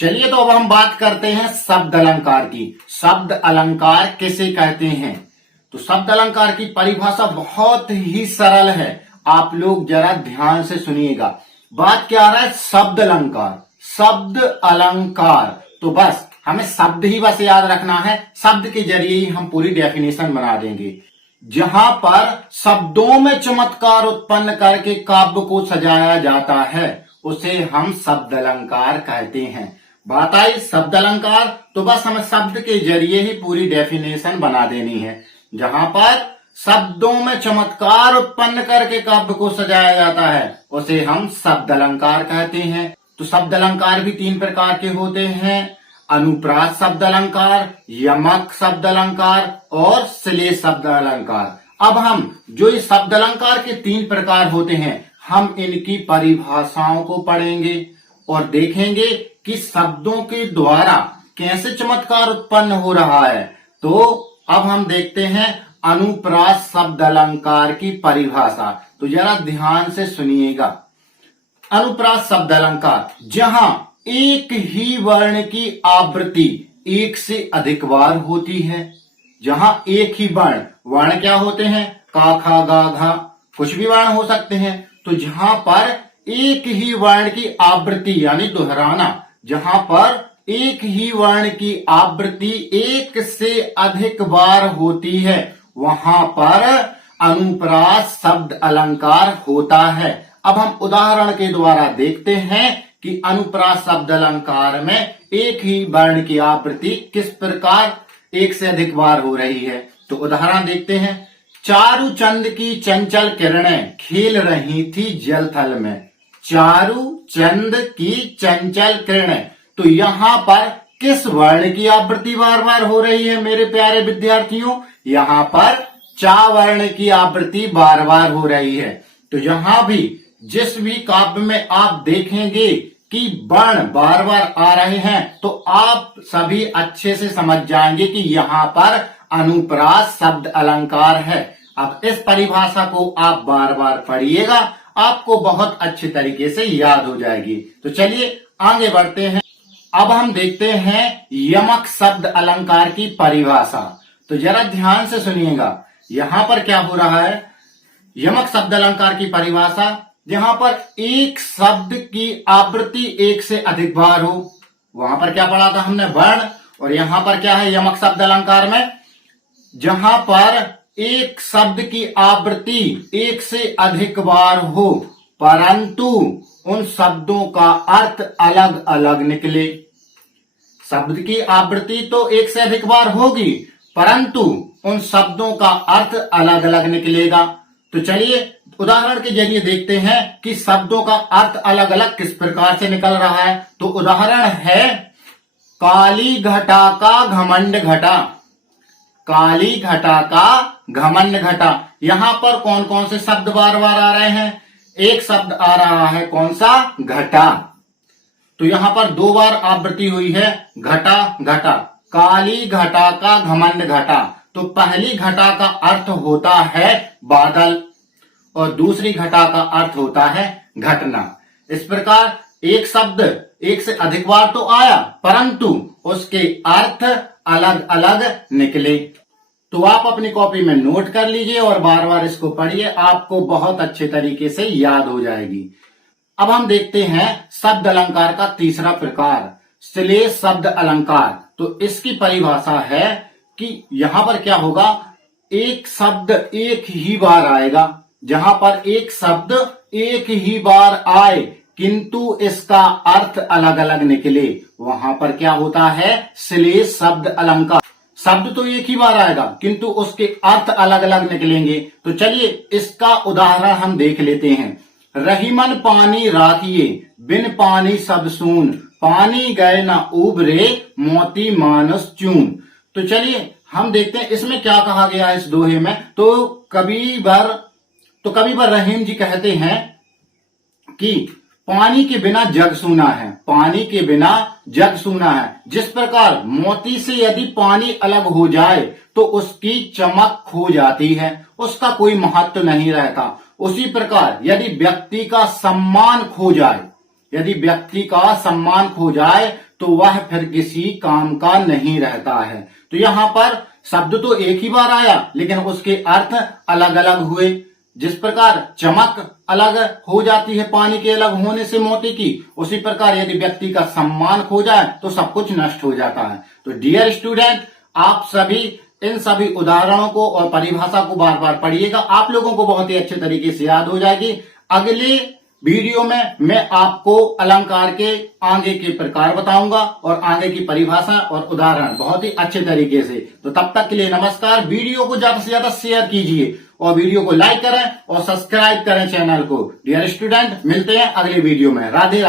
चलिए तो अब हम बात करते हैं शब्द अलंकार की। शब्द अलंकार किसे कहते हैं? तो शब्द अलंकार की परिभाषा बहुत ही सरल है, आप लोग जरा ध्यान से सुनिएगा। बात क्या आ रहा है? शब्द अलंकार। शब्द अलंकार तो बस हमें शब्द ही बस याद रखना है, शब्द के जरिए ही हम पूरी डेफिनेशन बना देंगे। जहां पर शब्दों में चमत्कार उत्पन्न करके काव्य को सजाया जाता है उसे हम शब्द अलंकार कहते हैं। बात आई शब्द अलंकार तो बस हमें शब्द के जरिए ही पूरी डेफिनेशन बना देनी है। जहां पर शब्दों में चमत्कार उत्पन्न करके काव्य को सजाया जाता है उसे हम शब्द अलंकार कहते हैं। तो शब्द अलंकार भी तीन प्रकार के होते हैं, अनुप्रास शब्द अलंकार, यमक शब्द अलंकार और श्लेष शब्द अलंकार। अब हम जो इस शब्द अलंकार के तीन प्रकार होते हैं हम इनकी परिभाषाओं को पढ़ेंगे और देखेंगे कि शब्दों के द्वारा कैसे चमत्कार उत्पन्न हो रहा है। तो अब हम देखते हैं अनुप्रास शब्द अलंकार की परिभाषा। तो जरा ध्यान से सुनिएगा। अनुप्रास शब्द अलंकार जहां एक ही वर्ण की आवृत्ति एक से अधिक बार होती है। जहां एक ही वर्ण क्या होते हैं? का, खा, गा, घा, कुछ भी वर्ण हो सकते हैं। तो जहां पर एक ही वर्ण की आवृत्ति यानी दोहराना, जहां पर एक ही वर्ण की आवृत्ति एक से अधिक बार होती है वहां पर अनुप्रास शब्द अलंकार होता है। अब हम उदाहरण के द्वारा देखते हैं कि अनुप्रास शब्द अलंकार में एक ही वर्ण की आवृत्ति किस प्रकार एक से अधिक बार हो रही है। तो उदाहरण देखते हैं। चारू चंद की चंचल किरणें खेल रही थी जल थल में। चारू चंद की चंचल किरणें, तो यहां पर किस वर्ण की आवृत्ति बार बार हो रही है मेरे प्यारे विद्यार्थियों? यहां पर चा वर्ण की आवृत्ति बार बार हो रही है। तो यहां भी जिस भी काव्य में आप देखेंगे कि वर्ण बार बार आ रहे हैं तो आप सभी अच्छे से समझ जाएंगे कि यहां पर अनुप्रास शब्द अलंकार है। अब इस परिभाषा को आप बार बार पढ़िएगा, आपको बहुत अच्छे तरीके से याद हो जाएगी। तो चलिए आगे बढ़ते हैं। अब हम देखते हैं यमक शब्द अलंकार की परिभाषा। तो जरा ध्यान से सुनिएगा, यहां पर क्या हो रहा है? यमक शब्द अलंकार की परिभाषा जहां पर एक शब्द की आवृत्ति एक से अधिक बार हो, वहां पर क्या पढ़ा था हमने? वर्ण। और यहां पर क्या है यमक शब्द अलंकार में? जहां पर एक शब्द की आवृत्ति एक से अधिक बार हो परंतु उन शब्दों का अर्थ अलग अलग निकले। शब्द की आवृत्ति तो एक से अधिक बार होगी परंतु उन शब्दों का अर्थ अलग अलग निकलेगा। तो चलिए उदाहरण के जरिए देखते हैं कि शब्दों का अर्थ अलग अलग किस प्रकार से निकल रहा है। तो उदाहरण है काली घटा का घमंड घटा। काली घटा का घमंड घटा, यहां पर कौन कौन से शब्द बार बार आ रहे हैं? एक शब्द आ रहा है, कौन सा? घटा। तो यहां पर दो बार आवृत्ति हुई है, घटा घटा। काली घटा का घमंड घटा, तो पहली घटा का अर्थ होता है बादल और दूसरी घटा का अर्थ होता है घटना। इस प्रकार एक शब्द एक से अधिक बार तो आया परंतु उसके अर्थ अलग अलग निकले। तो आप अपनी कॉपी में नोट कर लीजिए और बार बार इसको पढ़िए, आपको बहुत अच्छे तरीके से याद हो जाएगी। अब हम देखते हैं शब्द अलंकार का तीसरा प्रकार, श्लेष शब्द अलंकार। तो इसकी परिभाषा है कि यहां पर क्या होगा? एक शब्द एक ही बार आएगा। जहां पर एक शब्द एक ही बार आए किंतु इसका अर्थ अलग अलग निकले वहां पर क्या होता है? श्लेष शब्द अलंकार। शब्द तो एक ही बार आएगा किंतु उसके अर्थ अलग अलग निकलेंगे। तो चलिए इसका उदाहरण हम देख लेते हैं। रहीमन पानी राखिए बिन पानी सब सून, पानी गए न उबरे मोती मानस चून। तो चलिए हम देखते हैं इसमें क्या कहा गया है इस दोहे में। तो कवि रहीम जी कहते हैं कि पानी के बिना जग सूना है, पानी के बिना जग सूना है। जिस प्रकार मोती से यदि पानी अलग हो जाए तो उसकी चमक खो जाती है, उसका कोई महत्व नहीं रहता। उसी प्रकार यदि व्यक्ति का सम्मान खो जाए तो वह फिर किसी काम का नहीं रहता है। तो यहाँ पर शब्द तो एक ही बार आया लेकिन उसके अर्थ अलग अलग हुए। जिस प्रकार चमक अलग हो जाती है पानी के अलग होने से मोती की, उसी प्रकार यदि व्यक्ति का सम्मान खो जाए तो सब कुछ नष्ट हो जाता है। तो डियर स्टूडेंट, आप सभी इन सभी उदाहरणों को और परिभाषा को बार बार पढ़िएगा, आप लोगों को बहुत ही अच्छे तरीके से याद हो जाएगी। अगले वीडियो में मैं आपको अलंकार के आगे के प्रकार बताऊंगा और आगे की परिभाषा और उदाहरण बहुत ही अच्छे तरीके से। तो तब तक के लिए नमस्कार। वीडियो को ज्यादा से ज्यादा शेयर कीजिए और वीडियो को लाइक करें और सब्सक्राइब करें चैनल को। डियर स्टूडेंट, मिलते हैं अगले वीडियो में। राधे राधे।